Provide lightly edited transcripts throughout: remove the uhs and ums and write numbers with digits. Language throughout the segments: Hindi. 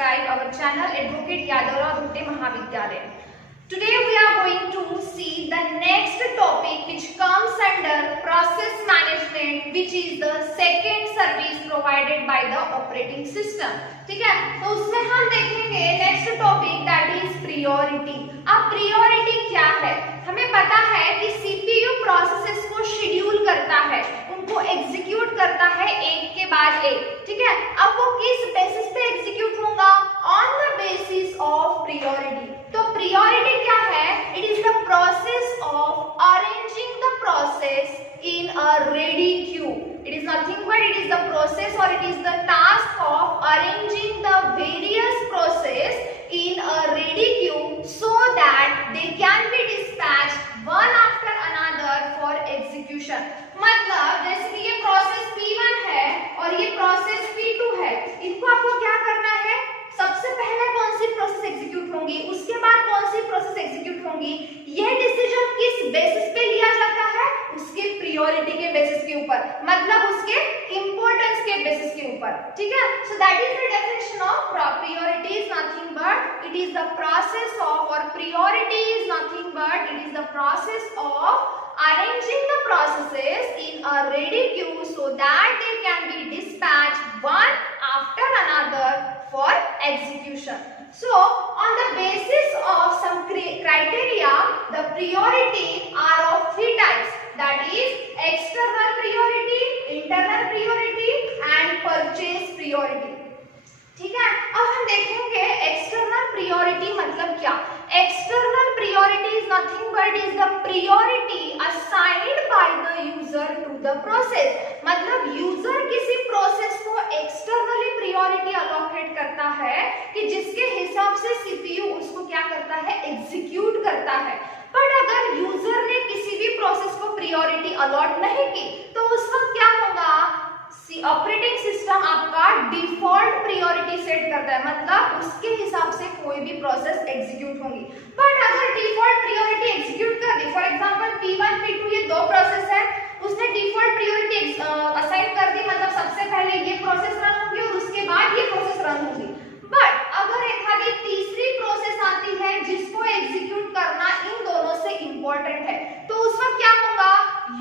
subscribe our channel Advocate Yadav Bhutte Mahavidyalaya. Today we are going to see the next topic which comes under process management, which is the second service provided by the operating system. ठीक है, तो उसमें हम देखेंगे next topic that is priority. अब प्रायोरिटी क्या है? हमें पता है कि सीपीयू प्रोसेसेस को शेड्यूल करता है, उनको एग्जीक्यूट करता है एक के बाद एक. ठीक है, अब वो किस बेसिस पे एग्जीक्यूट होगा? On the basis of priority. तो प्रायोरिटी क्या है? It is the process of arranging the process in a ready queue. It is nothing but it is the process or it is the task of arranging the various process in a ready queue so that they can be dispatched one after another for execution. मतलब जैसे कि ये प्रोसेस P1 है और ये प्रोसेस P2 है, इनको आपको क्या करना है? सबसे पहले कौन सी प्रोसेस एग्जीक्यूट होंगी, उसके बाद कौन सी प्रोसेस एग्जीक्यूट होंगी, यह डिसीजन किस बेसिस पे लिया जाता है? उसके प्रायोरिटी के बेसिस के ऊपर, मतलब उसके इंपॉर्टेंस के बेसिस के ऊपर. ठीक है, so that is the definition of priority. Is nothing but it is the process of, और priority is nothing but it is the process of arranging the processes in a ready queue so that they can be dispatched one after another for execution. So on the basis of some criteria, the priority are of three types, that is external priority, internal priority and purchase priority. ठीक है, अब हम देखेंगे एक्सटर्नल प्रायोरिटी मतलब क्या. External priority is nothing but is the priority assigned by the user to the process. मतलब यूजर किसी प्रोसेस को एक्सटर्नली प्रायोरिटी अलॉकेट करता है कि जिसके हिसाब से सीपीयू उसको क्या करता है? एग्जीक्यूट करता है. बट अगर यूजर ने किसी भी प्रोसेस को प्रायोरिटी अलॉट नहीं की तो उस वक्त क्या होगा? ऑपरेटिंग सिस्टम आपका डिफॉल्ट प्रायोरिटी सेट करता है, मतलब उसके हिसाब से कोई भी प्रोसेस एग्जीक्यूट होंगी. बट अगर डिफॉल्ट प्रायोरिटी एग्जीक्यूट कर दी, फॉर एग्जांपल P1 P2 ये दो प्रोसेस है, उसने डिफॉल्ट प्रायोरिटी असाइन कर दी, मतलब सबसे पहले ये प्रोसेस रन होगी और उसके बाद ये प्रोसेस रन होगी. बट अगर एखादी तीसरी प्रोसेस आती है जिसको एग्जीक्यूट करना इन दोनों से इंपॉर्टेंट है, तो उस वक्त क्या होगा?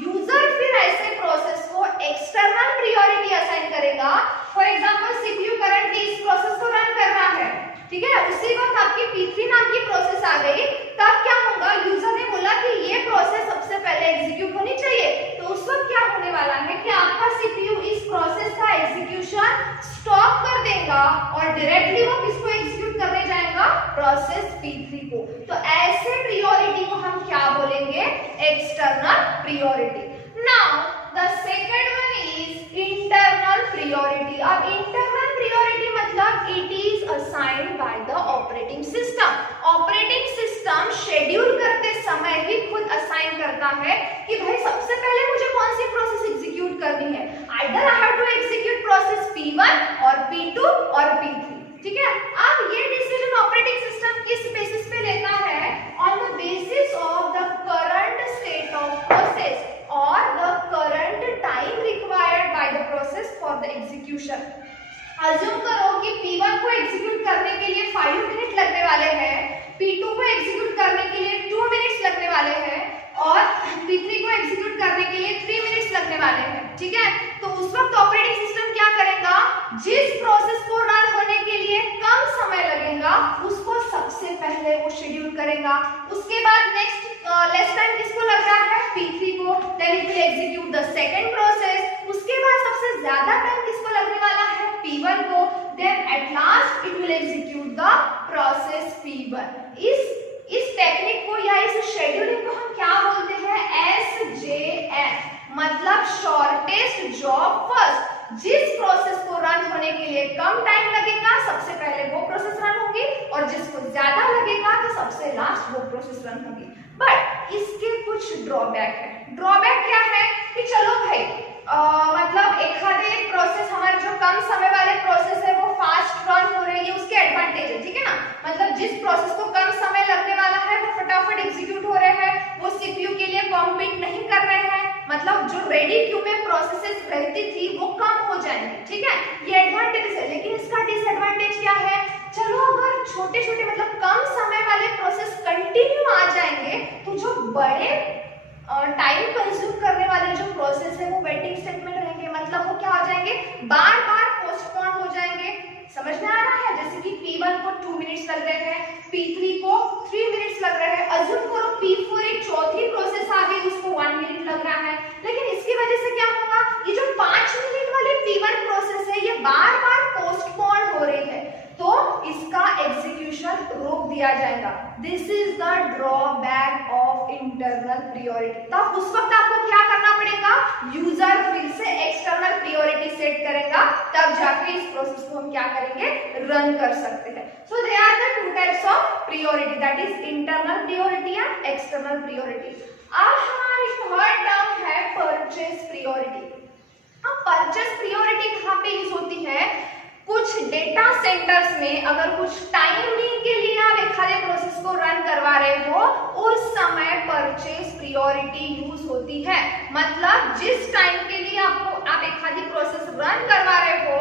यूजर फिर ऐसे प्रोसेस को एक्सटर्नल प्रायोरिटी असाइन करेगा. फॉर एग्जांपल सीपीयू करंटली इस प्रोसेस को रन कर रहा है, ठीक है, उसी वक्त आपकी P3 नाम की प्रोसेस आ गई. तब क्या होगा? यूजर ने बोला कि ये प्रोसेस सबसे पहले एग्जीक्यूट होनी चाहिए, तो उस वक्त क्या होने वाला है कि आपका सीपीयू इस प्रोसेस का एग्जीक्यूशन स्टॉप कर देगा और डायरेक्टली वो किसको एग्जीक्यूट करने जाएगा? प्रोसेस P3 को. तो ऐसे प्रायोरिटी को हम क्या बोलेंगे? External priority. Now the second one is internal priority. अब इंटरनल प्रायोरिटी मतलब it is assigned by the operating system. Operating system schedule करते समय भी खुद असाइन करता है कि भाई सबसे पहले मुझे कौन सी प्रोसेस एग्जीक्यूट करनी है. Either I have to execute process P1 और P2 और P3. ठीक है, अब ये डिसीजन ऑपरेटिंग सिस्टम किस बेसिस पे लेता है? On the basis of the current state of process और the current time required by the process for the execution. Assume करो कि P1 को एग्जीक्यूट करने के लिए 5 मिनट लगने वाले हैं, P2 को एग्जीक्यूट करने के लिए 2 मिनट्स लगने वाले हैं और P3 को एग्जीक्यूट करने के लिए 3 मिनट्स लगने वाले हैं. ठीक है, तो उस वक्त ऑपरेटिंग सिस्टम क्या करेगा? जिस प्रोसेस को रन होने के लिए कम समय लगेगा उसको सबसे पहले वो शेड्यूल करेगा. उसके बाद नेक्स्ट लेस टाइम किसको लग रहा है? P3 को. Then it will execute the second process. उसके बाद सबसे ज्यादा टाइम किसको लगने वाला है? P1 को. Then at last it will execute the process P1. इस टेक्निक को या इस शेड्यूलिंग को हम क्या बोलते हैं? SJF, मतलब शॉर्टेस्ट जॉब फर्स्ट. जिस प्रोसेस को रन होने के लिए कम टाइम लगेगा सबसे पहले वो प्रोसेस रन होगी और जिसको ज्यादा लगेगा तो सबसे लास्ट वो प्रोसेस रन होगी. बट इसके कुछ ड्रॉबैक है. ड्रॉबैक क्या है कि चलो भाई मतलब एखादे प्रोसेस हमारे जो कम समय वाले प्रोसेस है वो फास्ट रन हो रही है, उसके एडवांटेज है. ठीक है ना, मतलब जिस प्रोसेस को कम समय लगने वाला है वो फटाफट एग्जीक्यूट हो रहे हैं, वो सीपीयू के लिए कॉम्पीट नहीं कर रहे हैं, मतलब जो रेडी क्यू में प्रोसेसेस रहती थी वो कम हो जाएंगे. ठीक है, ये एडवांटेज है. लेकिन इसका डिसएडवांटेज क्या है? बड़े टाइम कंज्यूम करने वाले जो प्रोसेस है वो वेटिंग स्टेट में रहेंगे, मतलब वो क्या हो जाएंगे, बार बार पोस्टपोन हो जाएंगे। समझ में आ रहा है? जैसे कि P1 को 2 मिनट्स लग रहे हैं, P3 को 3 मिनट्स लग रहे हैं, अज्यूम करो P4 एक चौथी प्रोसेस आ गई, उसको 1 मिनट लग रहा है, लेकिन इसकी वजह से क्या होगा, ये जो 5 मिनट वाली P1 प्रोसेस है ये बार बार पोस्टपोन हो रही है, तो इसका एग्जीक्यूशन रोक दिया जाएगा। This is the drawback of internal priority. तब उस वक्त आपको क्या करना पड़ेगा, यूजर फिर से एक्सटर्नल प्रायोरिटी सेट करेगा, तब जाके इस प्रोसेस को हम क्या करेंगे, रन कर सकते हैं। So they are the two types of priority, that is internal priority and external priority. अब हमारी थर्ड टर्म है परचेज प्रायोरिटी। अब परचेज प्रायोरिटी कहाँ पे यूज होती है, कुछ डेटा सेंटर्स में अगर कुछ टाइम बीइंग के लिए आप एक खाली प्रोसेस को रन करवा रहे हो, उस समय परचेज प्रायोरिटी यूज होती है। मतलब जिस टाइम के लिए आप एक खाली प्रोसेस रन करवा रहे हो,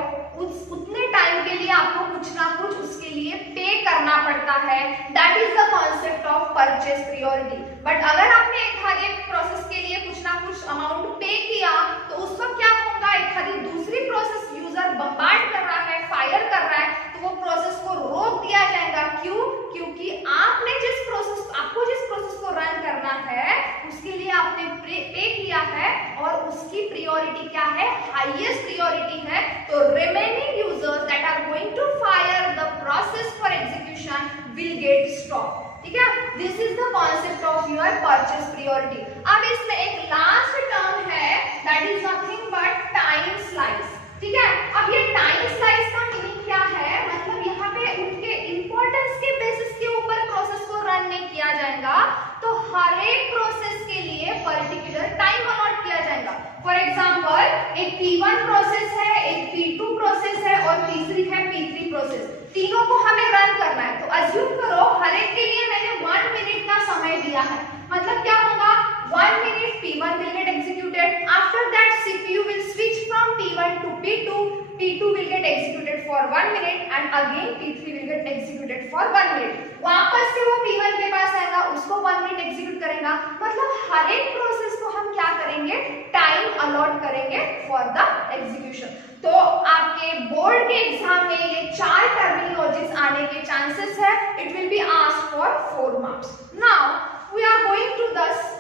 उतने टाइम के लिए आपको कुछ ना कुछ उसके लिए पे करना पड़ता है। That is the concept of purchase priority. But अगर आपने एक खाली प्रोसेस के लिए कुछ ना कुछ अमाउंट पे किया, तो उस वक्त क्या होगा, एक खाली दूसरी प्रोसेस यूजर बम्बार्ड कर रहा है, फायर कर रहा है, तो वो प्रोसेस को रोक दिया जाएगा। क्यों? क्योंकि आपको जिस प्रोसेस को रन करना है उसके लिए आपने पे किया है और उसकी प्रायोरिटी क्या है, हाईएस्ट प्रायोरिटी है, तो remaining users that are going to fire the process for execution will get stop. ठीक है, this is the concept of your purchase priority. अब इसमें एक लास्ट टर्म है, that is nothing but time slice. ठीक है, अब ये टाइम स्लाइस का मीनिंग क्या है, मतलब यहाँ पे उनके इंपॉर्टेंस के बेसिस के ऊपर प्रोसेस को रन नहीं किया जाएगा, तो हर एक प्रोसेस के लिए पर्टिकुलर टाइम अलॉट किया जाएगा। फॉर एग्जांपल एक P1 प्रोसेस है, एक P2 प्रोसेस है और तीसरी है P3 प्रोसेस, तीनों को हमें रन करना है। तो अज्यूम करो हर एक के लिए मैंने 1 मिनट का समय दिया है, मतलब क्या होगा, 1 minute P1 will get executed. After that CPU will switch from P1 to P2. P2 will get executed for 1 minute and again P3 will get executed for 1 minute. वापस से वो P1 के पास आएगा, उसको 1 मिनट एग्जीक्यूट करेगा। मतलब हर एक प्रोसेस को हम क्या करेंगे, टाइम अलॉट करेंगे फॉर द एग्जीक्यूशन। तो आपके बोर्ड के एग्जाम में ये 4 टर्मिनोलॉजीज आने के चांसेस है। It will be asked for 4 marks. Now we are going to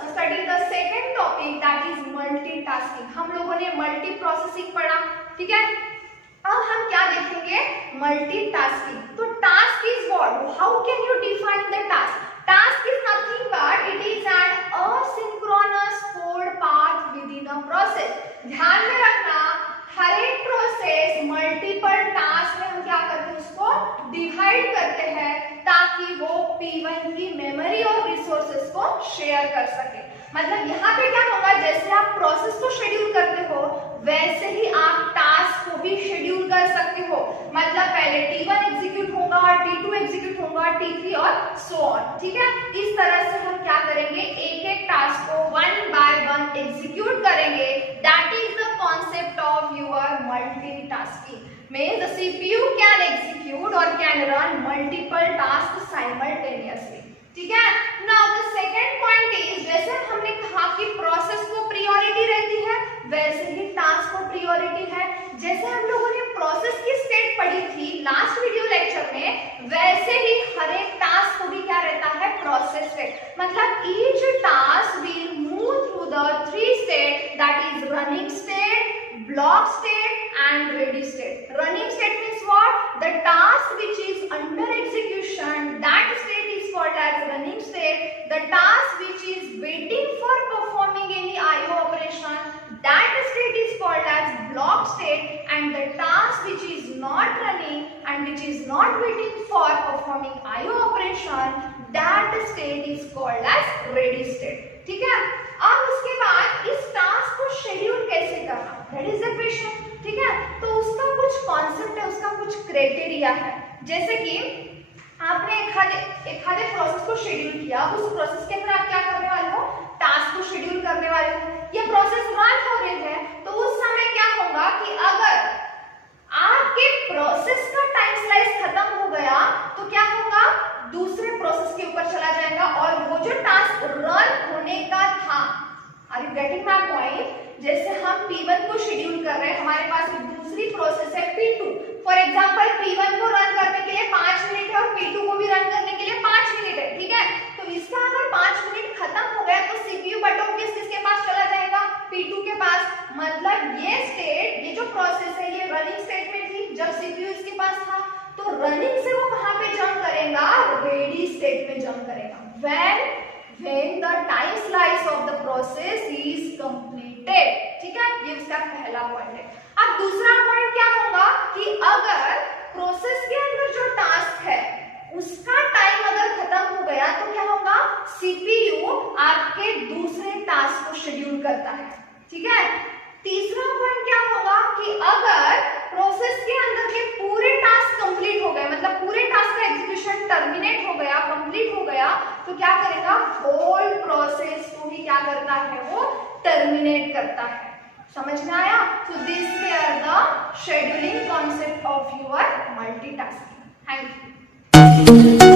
study the second topic, that is multitasking. हम लोगों ने मल्टी प्रोसेसिंग पढ़ा, ठीक है। अब हम क्या देखेंगे, मल्टीटास्किंग। तो task is what, how can you define the task? Task is nothing but it is an asynchronous code path within a process. ध्यान में रखना, हर एक प्रोसेस मल्टीपल टास्क में हम क्या करते हैं, उसको डिवाइड करते हैं ताकि वो P1 की मेमोरी और रिसोर्सेज को शेयर कर सके। मतलब यहाँ पे क्या होगा, जैसे आप प्रोसेस को शेड्यूल करते हो वैसे ही आप टास्क को भी शेड्यूल कर सकते हो। मतलब पहले T1 एग्जीक्यूट होगा, T2 एग्जीक्यूट होगा, T3 और सो ऑन। ठीक है, इस तरह से हम क्या करेंगे, एक एक टास्क को 1 by 1 एग्जीक्यूट करेंगे। That is the concept of your multitasking. Means the CPU can execute or can run multiple tasks simultaneously. ठीक है। Now the second point is, जैसे हमने कहा कि प्रोसेस को प्रायोरिटी रहती है, वैसे ही टास्क को प्रायोरिटी है। जैसे हम लोगों ने प्रोसेस की स्टेट पढ़ी थी लास्ट वीडियो लेक्चर में, वैसे ही हर एक टास्क को भी क्या रहता है, प्रोसेस स्टेट। मतलब each task will move through the 3 states, that is running state, block state and ready state. Running state means what? The task which is under execution, that state is called as running state. The task which is waiting for performing any IO operation, that state is called as block state. And the task which is not running and which is not waiting for performing IO operation, that state is called as ready state. ठीक है। अब उसके बाद इस टास्क को शेड्यूल कैसे करना, दैट इज द क्वेश्चन। ठीक है, तो उसका कुछ कॉन्सेप्ट है, उसका कुछ क्राइटेरिया है। जैसे कि आपने एक खाली प्रोसेस को शेड्यूल किया, उस प्रोसेस के अंदर आप क्या करने वाले हो, टास्क को शेड्यूल करने वाले हो। ये प्रोसेस रन हो रही है, तो उस समय क्या होगा कि अगर आपके प्रोसेस का टाइम स्लाइस खत्म हो गया तो क्या होगा, दूसरे प्रोसेस के ऊपर चला जाएगा और वो वो जो टास्क रन होने का था, are you getting my point? जैसे हम P1 को शेड्यूल कर रहे हैं, हमारे पास एक दूसरी प्रोसेस है P2। फॉर एग्जांपल P1 को रन करने के लिए 5 मिनट है और P2 को भी रन करने के लिए 5 मिनट है, ठीक है? तो इसका अगर 5 मिनट खत्म हो गया तो CPU बटन किसके पास चला जाएगा? P2 के पास। मतलब ये स्टेट, ये जो प्रोसेस है, ये रनिंग स्टेट में थी जब CPU इसके पास था, तो रनिंग से वो कहां पे जंप करेगा? रेडी स्टेट में जंप करेगा। when the time slice of the process is completed, ठीक है? ये उसका पहला पॉइंट है। अब दूसरा पॉइंट क्या होगा कि अगर प्रोसेस के अंदर जो टास्क है उसका टाइम अगर खत्म हो गया तो क्या होगा? सीपीयू आपके दूसरे टास्क को शेड्यूल करता है, ठीक है? तीसरा पॉइंट क्या होगा कि अगर प्रोसेस के अंदर के पूरे टास्क कंप्लीट हो गए, मतलब पूरे टास्क का एग्जीक्यूशन टर्मिनेट हो गया, कंप्लीट हो गया, तो क्या करेगा? होल प्रोसेस को ही क्या करता है? वो टर्मिनेट करता है। समझ में आया? So this where the scheduling concept of your multitasking. Thank you.